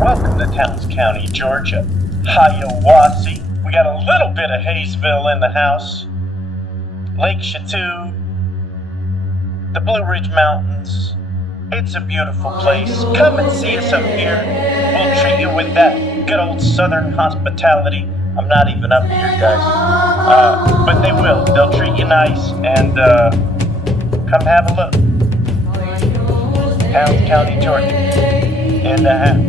Welcome to Towns County, Georgia. Hiawassee. We got a little bit of Hayesville in the house. Lake Chateau, the Blue Ridge Mountains. It's a beautiful place. Come and see us up here. We'll treat you with that good old southern hospitality. I'm not even up here, guys. But they will. They'll treat you nice and come have a look. Towns County, Georgia. In the house.